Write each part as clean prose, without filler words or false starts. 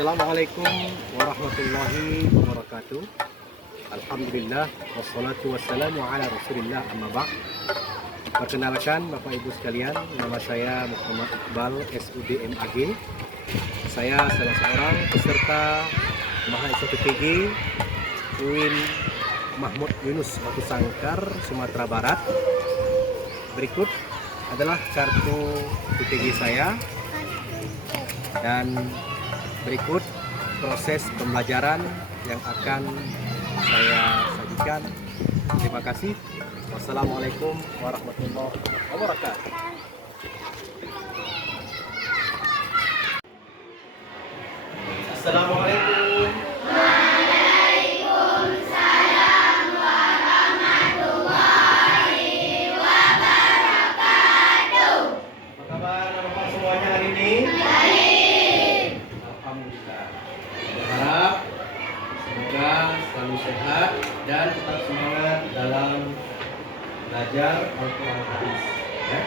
Assalamualaikum warahmatullahi wabarakatuh. Alhamdulillah wassalatu wassalamu ala Rasulillah, amma ba'd. Perkenalkan Bapak Ibu sekalian, nama saya Muhammad Iqbal SUD MAG. Saya salah seorang peserta mahasiswa PTG UIN Mahmud Yunus Batu Sangkar, Sumatera Barat. Berikut adalah kartu PTG saya dan berikut proses pembelajaran yang akan saya sajikan. Terima kasih. Wassalamualaikum warahmatullahi wabarakatuh. Assalamualaikum. Apa kabar Bapak semuanya hari ini? Alhamdulillah. Berharap semoga selalu sehat dan tetap semangat dalam belajar Al-Quran Hadis. Ya.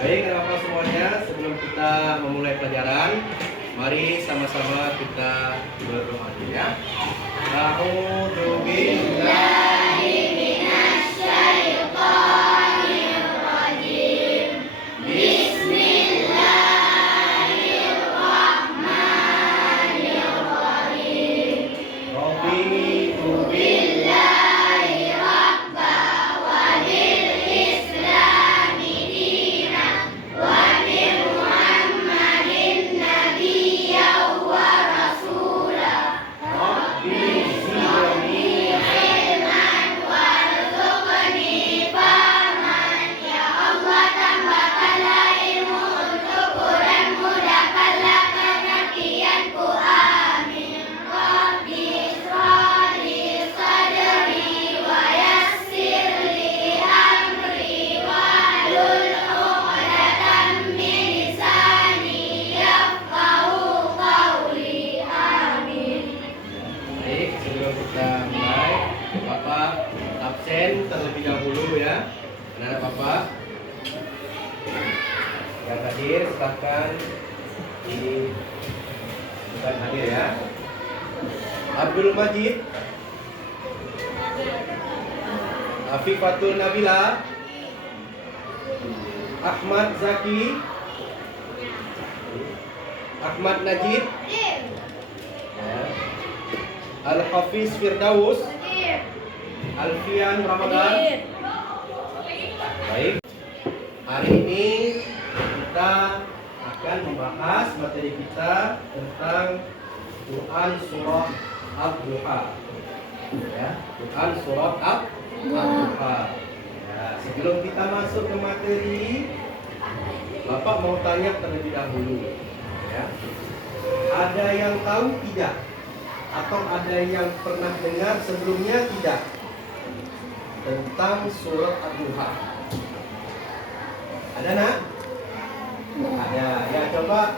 Baik, Bapak semuanya, sebelum kita memulai pelajaran, mari sama-sama kita berdoa dulu ya. A'udzu billahi minasyaitonir rajim. Bismillahirrahmanirrahim. Raditu billahi rabba wa bil islami dinan wa bi Muhammadin nabiyyan wa rasula. Rabbi zidni ilman warzuqni fahman. Ya Allah, tambahkanlah ilmu untukku dan mudahkanlah pengertianku. Amin. Rabbi isra'li sadri wa yassirli amri wahlul 'uqdatam min lisani yafqahu qawli. Amin. Baik, sebelum kita mulai, Bapak absen terlebih dahulu ya. Anak-anak Bapak yang hadir silahkan di bukan hadir ya. Abdul Majid, Afifatul Nabila, Ahmad Zaki, Ahmad Najib, ya. Al-Hafiz Firdaus, Alfian Ramadan. Baik, hari ini kita akan membahas materi kita tentang Quran Surah Ad-Duha. Ya, Quran Surah Ad-Duha. Ya, sebelum kita masuk ke materi, Bapak mau tanya terlebih dahulu. Ya, ada yang tahu tidak? Atau ada yang pernah dengar sebelumnya tidak tentang surat Ad-Duha? Ada nak? Ada. Ya, coba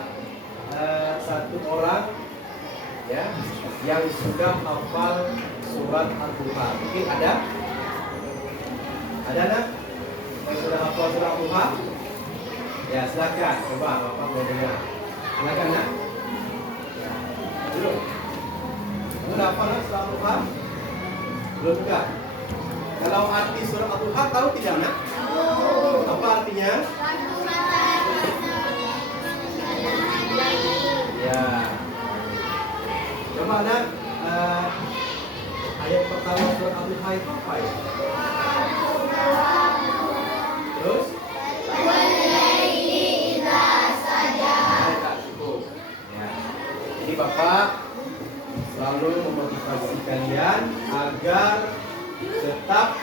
satu orang ya yang sudah hafal surat Ad-Duha. Mungkin ada? Ada nak? Yang sudah hafal surat Ad-Duha? Ya, silakan. Coba Bapak mau dengar. Silakan nak. Belum? Sudah hafal nak surat Ad-Duha? Belum juga? Kalau arti surat Ad-Duha tahu tidak nak? Apa artinya? Ya. Coba nak, ayat pertama surat Ad-Duha itu apa ya? Terus? Tak cukup. Ya. Jadi Bapak selalu memotivasi kalian agar tetap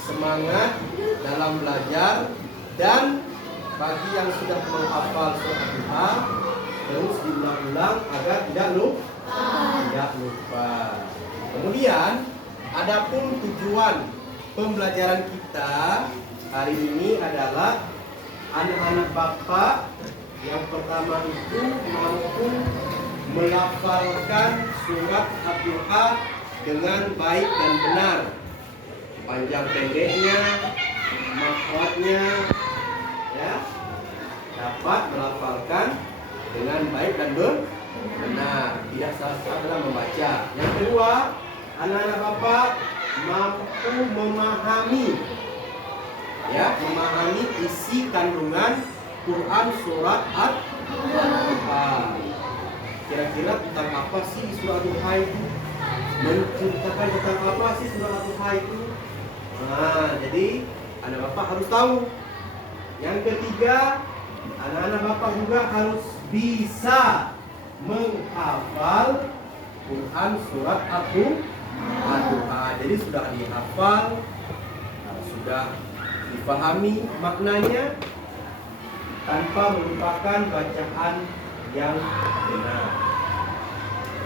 semangat dalam belajar, dan bagi yang sudah menghafal surat Ad-Duha terus diulang-ulang agar tidak lupa. Kemudian adapun tujuan pembelajaran kita hari ini adalah anak-anak Bapak yang pertama itu mampu melafalkan surat Ad-Duha dengan baik dan benar, panjang pendeknya, makhrajnya, ya, dapat melafalkan dengan baik dan Benar, tidak salah dalam membaca. Yang kedua, anak-anak Bapak mampu memahami, ya, memahami isi kandungan Quran surat Ad-Duha. Kira-kira tentang apa sih surah Ad-Duha itu? Menceritakan tentang apa sih surah Ad-Duha itu? Nah, jadi anak Bapak harus tahu. Yang ketiga, anak-anak Bapak juga harus bisa menghafal Quran surat Ad-Duha. Jadi sudah dihafal, sudah dipahami maknanya tanpa melupakan bacaan yang benar.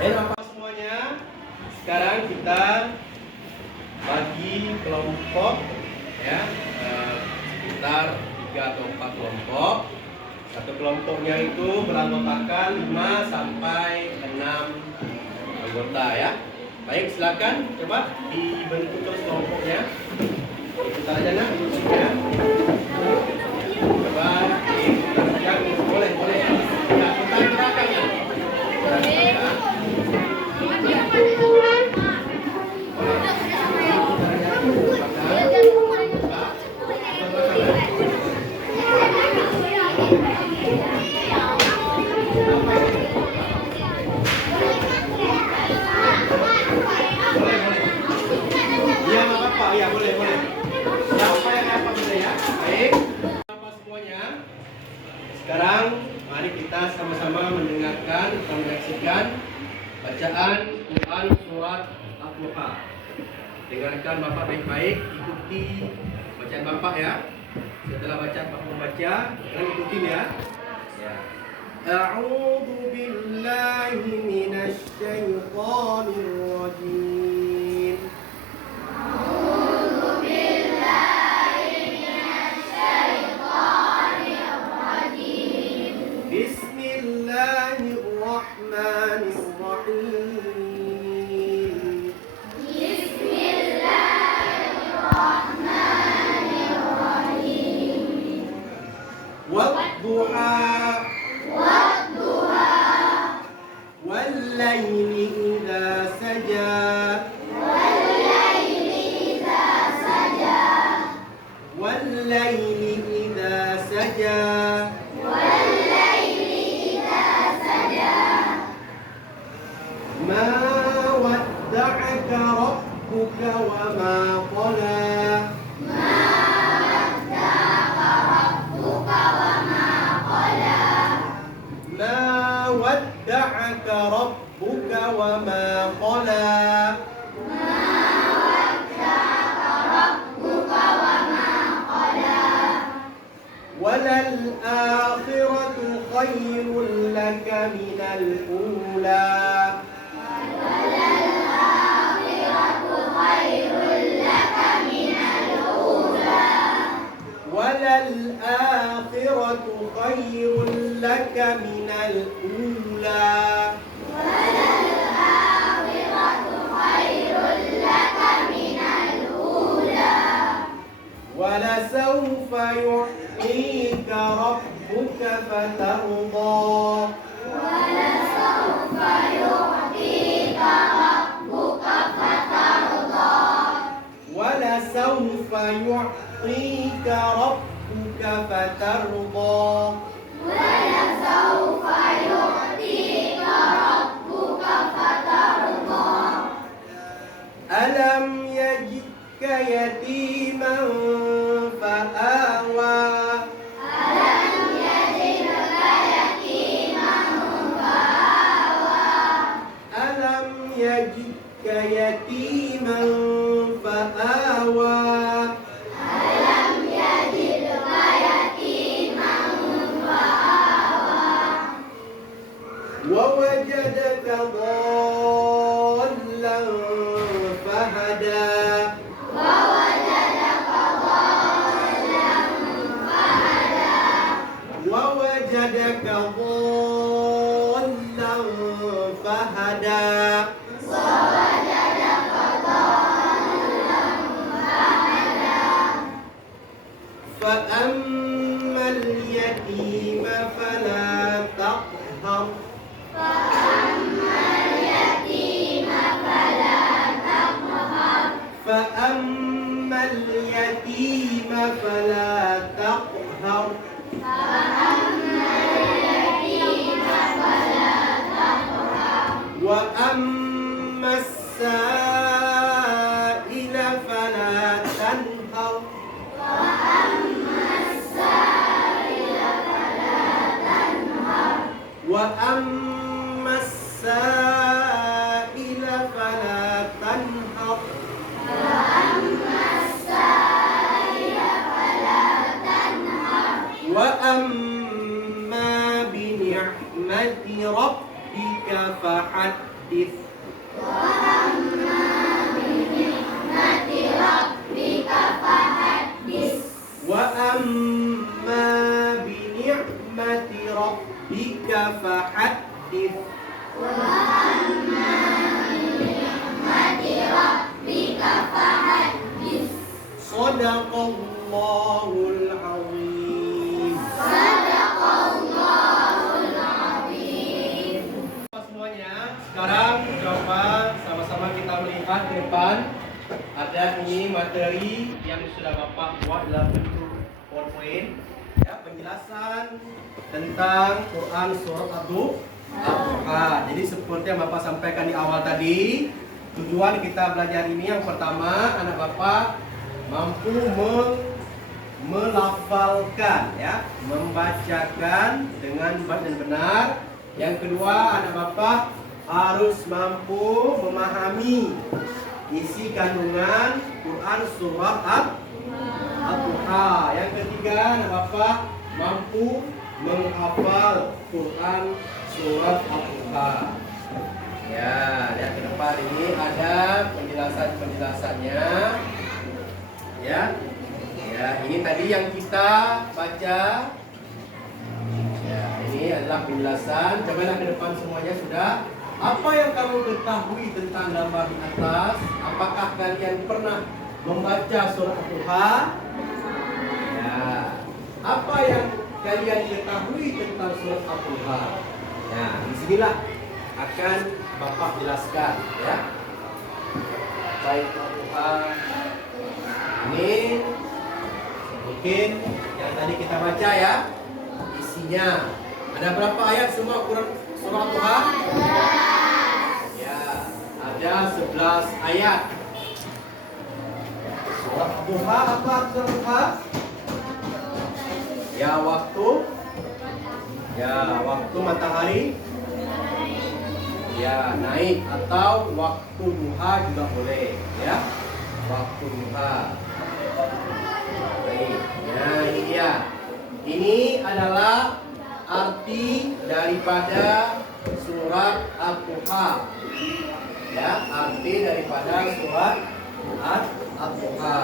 Bapak semuanya, sekarang kita bagi kelompok, ya, sekitar 3 atau 4 kelompok. Satu kelompoknya itu beranggotakan 5 sampai 6 anggota, ya. Baik, silakan coba dibentuk terus kelompoknya. Kita aja nak, ya. Coba dibentukkan, boleh. Nah, kita gerakan ya. Ya, boleh. Siapa yang apa boleh, ya? Baik. Bapak semuanya. Sekarang mari kita sama-sama mendengarkan atau menyaksikan bacaan Quran surat Ad-Duha. Dengarkan Bapak baik-baik, ikuti bacaan Bapak, ya. Setelah Bapak membaca, kalian ikutin, ya. A'udzu billahi minasy syaithanir rajim. وَلَلْآخِرَةُ خَيْرٌ لَكَ مِنَ الْأُولَى وَلَلْآخِرَةُ خَيْرٌ لَكَ مِنَ الْأُولَى وَلَسَوْفَ يُعْطِيكَ رَبُّكَ فَتَرْضَى وَلَسَوْفَ يُعْطِيكَ رَبُّكَ فَتَرْضَى أَلَمْ يَجِدْكَ يَتِيمًا فَآوَى أَلَمْ يَجِدْكَ يَتِيمًا فَآوَى وَوَجَدَكَ ضَالًّا فَهَدَى وَوَجَدَكَ ضَالًّا فَهَدَى فَأَمَّا الْيَتِيمَ فَلَا تَقْهَرْ as-sa'ila fala tanhar. Wa amma bi ni'mati rabbika fahaddits. Wa amma bi ni'mati rabbika fahaddits. Shadaqallahul azim. Semuanya, sekarang coba sama-sama kita melihat ke depan. Ada ini materi yang sudah Bapak buat dalam bentuk PowerPoint, ya, penjelasan tentang Quran surat Ad-Duha. Jadi seperti yang Bapak sampaikan di awal tadi, tujuan kita belajar ini yang pertama, anak Bapak mampu melafalkan, ya, membacakan dengan baik dan benar. Yang kedua, anak Bapak harus mampu memahami isi kandungan Quran surat Ad-Duha. Yang ketiga, anak Bapak mampu menghafal Quran surat Ad-Duha. Ya, lihat ke depan ini ada penjelasannya. Ya, ini tadi yang kita baca. Ya, ini adalah penjelasan. Cobalah ke depan semuanya sudah. Apa yang kamu ketahui tentang gambar di atas? Apakah kalian pernah membaca surat Ad-Duha? Ya. Apa yang kalian ketahui tentang surat Ad-Duha? Nah, disinilah akan Bapak jelaskan, ya. Baik Ad-Duha. Ini mungkin yang tadi kita baca, ya. Isinya ada berapa ayat semua Quran surah Ad-Duha? Ya, ada 11 ayat. Surah Ad-Duha, apa surah Ad-Duha? Ya, waktu matahari ya naik, atau waktu duha juga boleh, ya. Waktu duha. Baik. Nah, ini dia. Ini adalah arti daripada surat Ad-Duha. Ya, arti daripada surat Ad-Duha.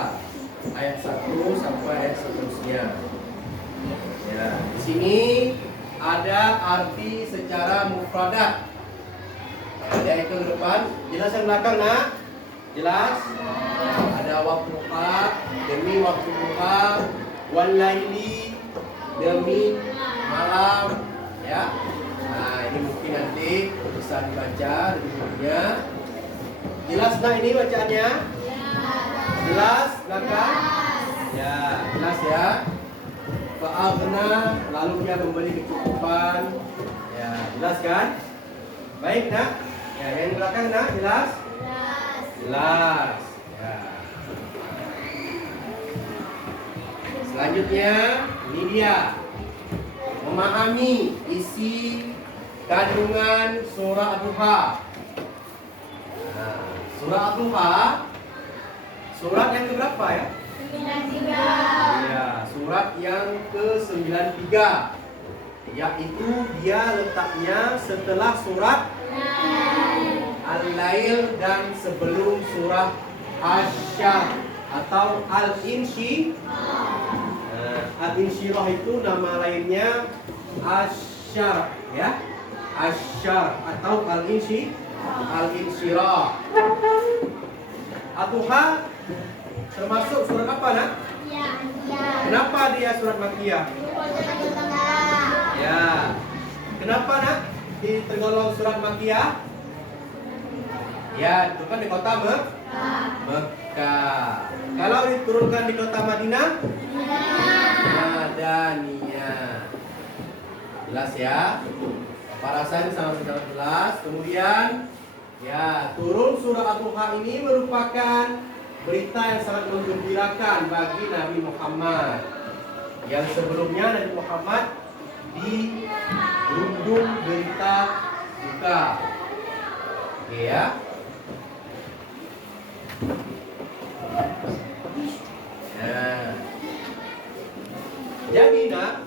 Ayat 1 sampai ayat seterusnya. Ya, di sini ada arti secara mufradat. Ya, itu ke depan. Jelas yang belakang, nak? Jelas? Ada waktu duha, demi waktu duha, wal laili, demi malam, ya. Nah, ini mungkin nanti bisa dibaca di bukunya. Jelas nak ini bacaannya? Jelas belakang? Ya, jelas ya. Fa'aghna, lalu dia memberi kecukupan. Ya, jelas kan? Baik nak? Ya, yang belakang nak jelas? Jelas. Ya. Selanjutnya, ini dia. Memahami isi kandungan surah Ad-Duha. Nah, surah Ad-Duha, surat yang keberapa ya? 93. Ya, surat yang ke-93. Yaitu dia letaknya setelah surat Al-Lail dan sebelum surah Asy-Syarh atau Al-Insyirah. Al-Insyirah itu nama lainnya Asy-Syarh, ya. Asy-Syarh atau Al-Insyirah. Ad-Duha termasuk surat apa, nak? Ya. Kenapa dia surat Makkiyah? Ya. Kenapa, nak? Tergolong surat Makkiyah? Ya, itu kan di kota Mekah. Kalau diturunkan di kota Madinah? Madaniyah. Jelas ya? Parasan sangat jelas. Kemudian, ya, turun surah Ad-Duha ini merupakan berita yang sangat menggembirakan bagi Nabi Muhammad. Yang sebelumnya Nabi Muhammad dirundung berita suka. Oke ya. Nah. Jadi nak,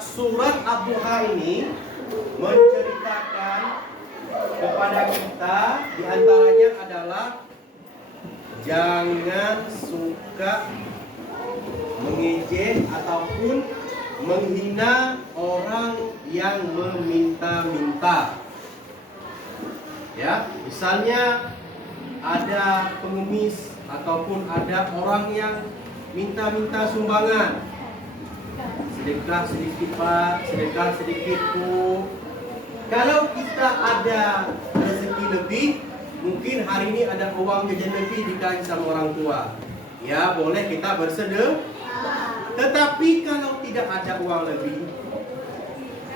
surat Ad-Duha ini menceritakan kepada kita, diantaranya adalah jangan suka mengejek ataupun menghina orang yang meminta-minta. Ya, misalnya ada pengemis ataupun ada orang yang minta-minta sumbangan. Sedekah sedikit Pak, sedekah sedikit Bu. Kalau kita ada rezeki lebih, mungkin hari ini ada uang jajan lebih dikasih sama orang tua. Ya, boleh kita bersedekah. Tetapi kalau tidak ada uang lebih,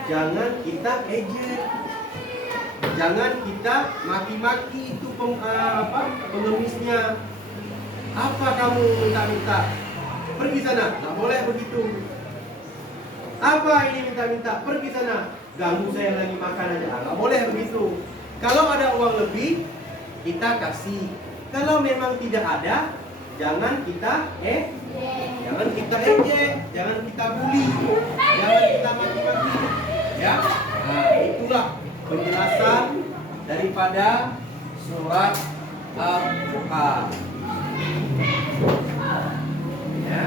jangan kita ejek. Jangan kita maki-maki itu pengemisnya. Apa kamu minta-minta? Pergi sana, nggak boleh begitu. Apa ini minta-minta? Pergi sana, ganggu saya lagi makan aja. Nggak boleh begitu. Kalau ada uang lebih, kita kasih. Kalau memang tidak ada, jangan kita jangan kita ejek, jangan kita bully, jangan kita maki-maki. Ya, nah itulah penjelasan daripada surat Al-Duha. Ya.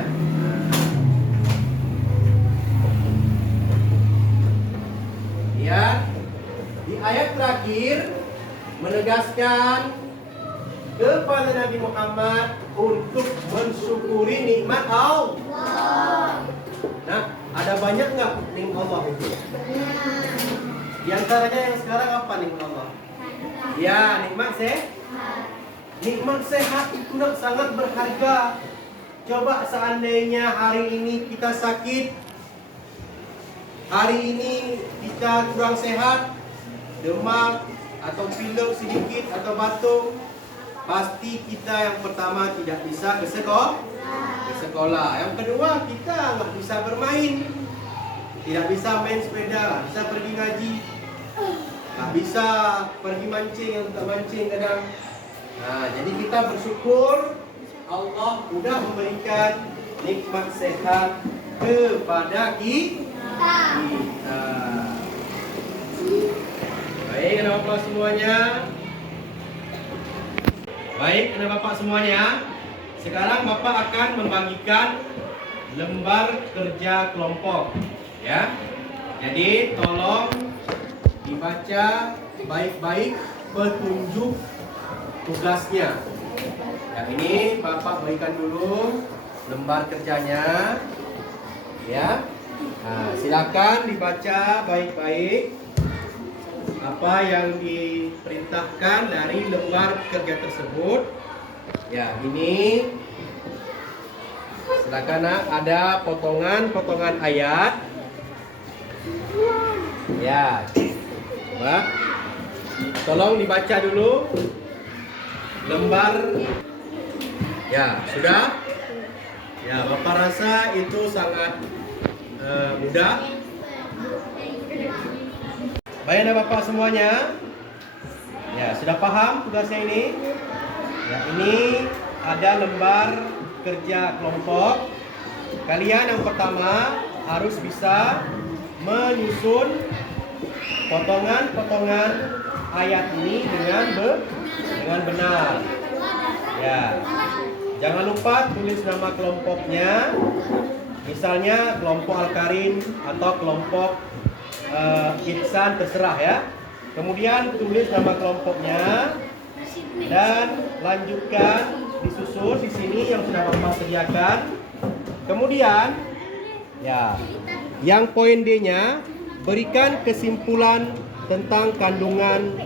Ya, di ayat terakhir menegaskan kepada Nabi Muhammad untuk mensyukuri nikmat Allah. Nah, ada banyak nggak nikmat Allah itu? Di antaranya yang sekarang apa nikmat Allah? Ya, nikmat sehat. Nikmat sehat itu sangat berharga. Coba seandainya hari ini kita sakit, hari ini kita kurang sehat, demam atau pilek sedikit atau batuk, pasti kita yang pertama tidak bisa ke sekolah. Yang kedua, kita nggak bisa bermain, tidak bisa main sepeda, nggak bisa pergi ngaji, nggak bisa pergi mancing yang tak mancing kadang. Nah, jadi kita bersyukur Allah sudah memberikan nikmat sehat kepada kita. Baik, anak bapak semuanya. Baik, anak bapak semuanya. Sekarang bapak akan membagikan lembar kerja kelompok. Ya. Jadi tolong dibaca baik-baik petunjuk tugasnya. Yang ini bapak berikan dulu lembar kerjanya. Ya. Nah, silakan dibaca baik-baik apa yang diperintahkan dari lembar kerja tersebut. Ya, ini silakan ada potongan-potongan ayat. Ya. Coba tolong dibaca dulu lembar. Ya, sudah? Ya, bapak rasa itu sangat mudah. Baik bapak semuanya. Ya, sudah paham tugasnya ini? Ya, ini ada lembar kerja kelompok. Kalian yang pertama harus bisa menyusun potongan-potongan ayat ini dengan benar. Ya. Jangan lupa tulis nama kelompoknya. Misalnya kelompok Al-Karim atau kelompok Ihsan, terserah ya. Kemudian tulis nama kelompoknya dan lanjutkan disusun di sini yang sudah Bapak sediakan. Kemudian ya, yang poin D-nya berikan kesimpulan tentang kandungan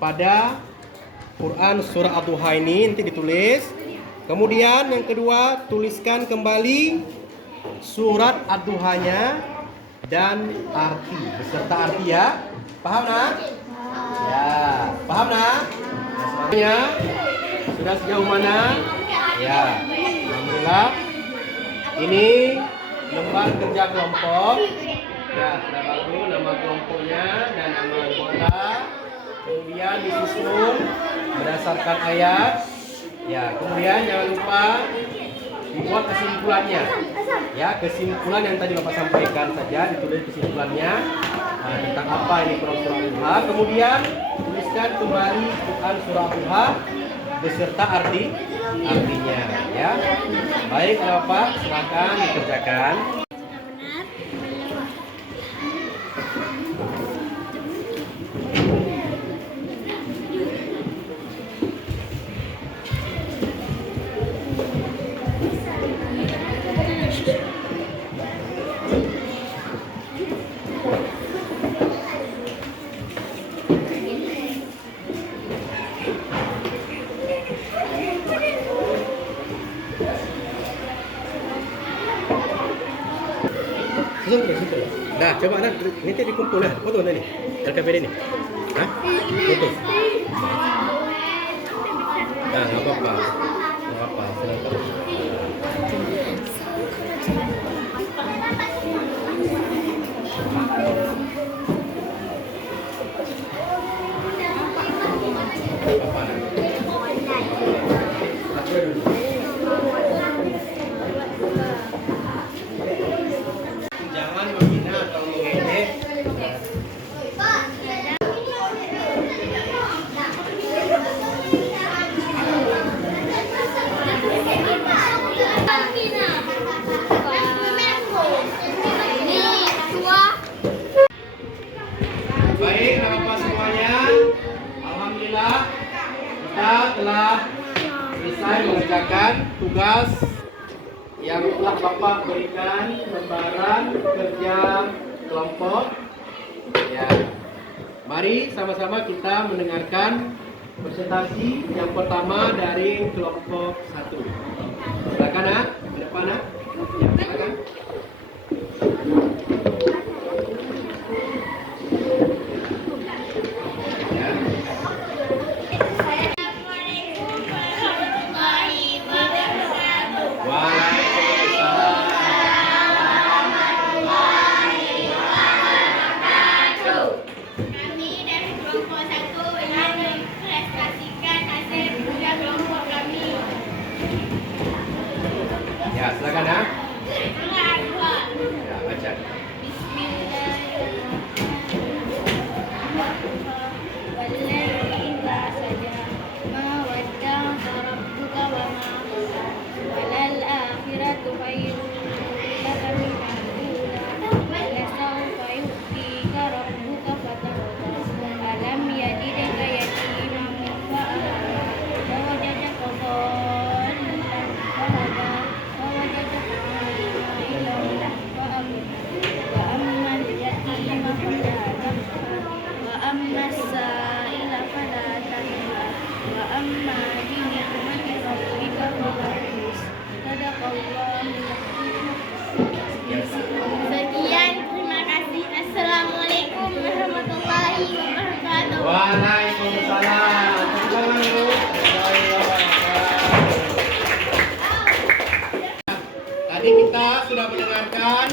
pada Quran surah Ad-Duha ini, nanti ditulis. Kemudian yang kedua, tuliskan kembali surat Ad-Duhanya dan arti beserta arti ya. Paham nak? Ya, paham nak? Semuanya sudah sejauh mana? Ya, alhamdulillah. Ini lembar kerja kelompok. Ya, sudah bagus nama kelompoknya. halaman kota, kemudian disusun berdasarkan ayat. Ya, kemudian jangan lupa dibuat kesimpulannya. Ya, kesimpulan yang tadi Bapak sampaikan saja, ditulis kesimpulannya tentang apa ini surah Duha. Kemudian tuliskan kembali Quran surah Duha beserta artinya. Ya, baik Bapak, silakan dikerjakan. Nah, coba nanti dikumpul lah, foto nanti LKPD ini. Hah? Foto. Nah, nggak apa-apa, silakan. Jangan menghina atau mengejek. Baik, Bapak semuanya, alhamdulillah kita telah selesai mengerjakan tugas yang telah Bapak berikan, lembaran kerja kelompok. Ya, mari sama-sama kita mendengarkan presentasi yang pertama dari kelompok 1. Silakan nak, ke depan nak. Ya, silakan. Ya, silakan ya. Ya, baca. Sekian, terima kasih. Assalamualaikum warahmatullahi wabarakatuh. Waalaikumsalam. Tadi kita sudah mendengarkan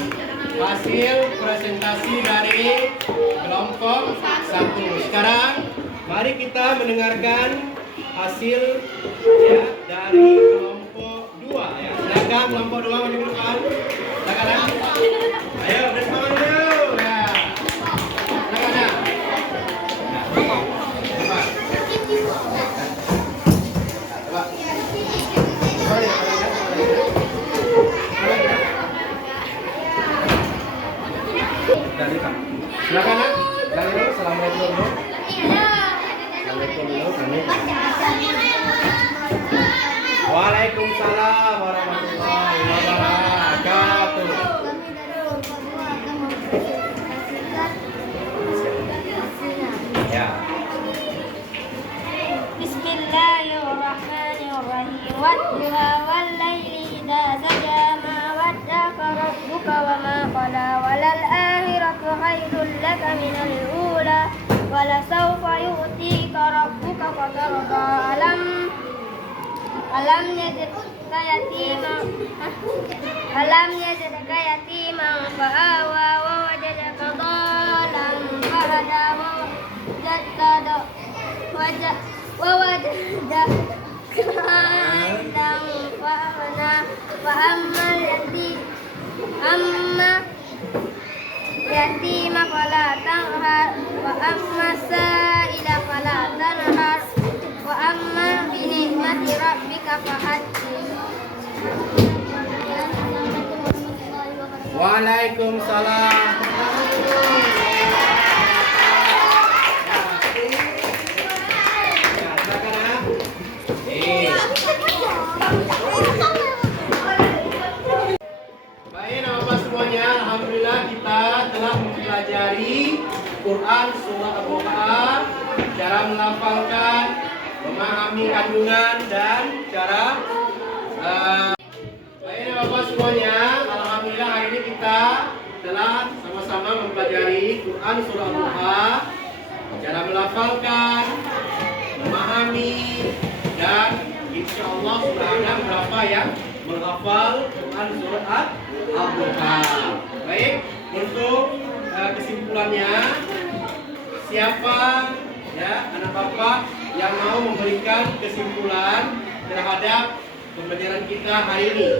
hasil presentasi dari kelompok 1. Sekarang mari kita mendengarkan hasil ya dari kelompok 2 ya. Silakan kelompok 2 maju ke depan. Silakan ya. Ayo bersama dulu ya. Silakan ya. Nah, coba. Silakan nak. Assalamualaikum dulu. Assalamualaikum dulu kami. Waalaikumsalam warahmatullahi wabarakatuh. Ya. Bismillahirrahmanirrahim. Wadduha wal laili idza saja ma waddaka rabbuka wa ma qala walal akhiratu khairul laka minal ula wala sawfa yu'tika rabbuka fatarda. Alam yajidka yatiman fa'awa wa wajadaka dhalan fahada wa ووجدك عائلا فأغنى وأما اليتيم فلا تقهر وأما السائل فلا تنهر وأما بنعمة ربك فحدث. Waalaikumsalam. Baik, Bapak semuanya, alhamdulillah kita telah mempelajari Quran surah Al-Baqarah, cara melafalkan, memahami kandungan dan cara baik, Bapak semuanya, alhamdulillah hari ini kita telah sama-sama mempelajari Quran surah Al-Baqarah, cara melafalkan, memahami, dan insya Allah sudah ada berapa yang menghafal Quran surah Al-Baqarah. Baik, untuk kesimpulannya, siapa ya anak bapak yang mau memberikan kesimpulan terhadap pembelajaran kita hari ini?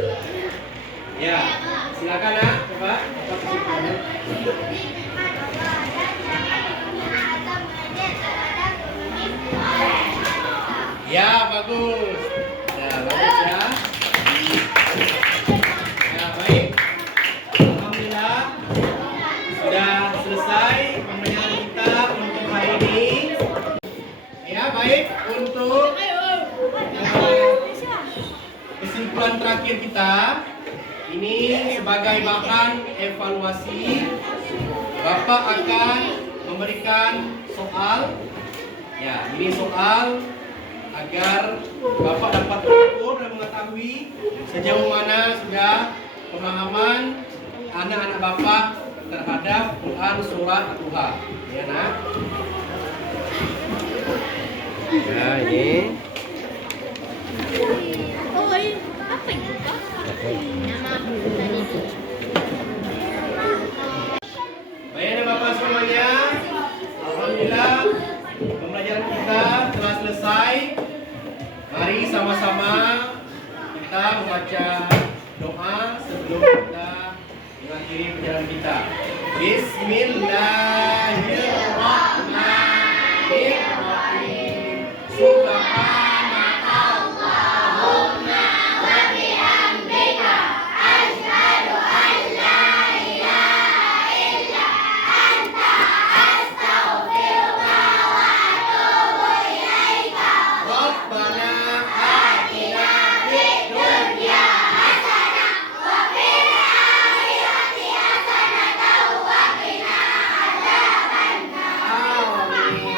Ya, silakan ya, coba apa kesimpulannya? Ya, bagus. Ya, bagus ya. Ya, baik. Alhamdulillah sudah selesai pembelajaran kita untuk hari ini. Ya, baik. Untuk kesimpulan terakhir kita, ini sebagai bahan evaluasi, Bapak akan memberikan soal. Ya, ini soal agar Bapak dapat mengukur dan mengetahui sejauh mana sudah pemahaman anak-anak Bapak terhadap Quran surah Al-Duha. Ya, nak. Ya, ini. Baik, Bapak semuanya, alhamdulillah pembelajaran kita telah selesai. Mari sama-sama kita membaca doa sebelum kita mengakhiri perjalanan kita. Bismillahirrahmanirrahim. Subhanakallahumma wa bihamdika asyhadu an la ilaha illa anta astaghfiruka wa atubu ilaika. Rabbana atina fid dunya hasanah wa fil akhirati hasanah wa qina adzabannar. Amin.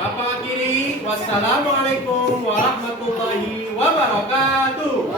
Bapak akhiri, wassalamualaikum warahmatullahi wabarakatuh.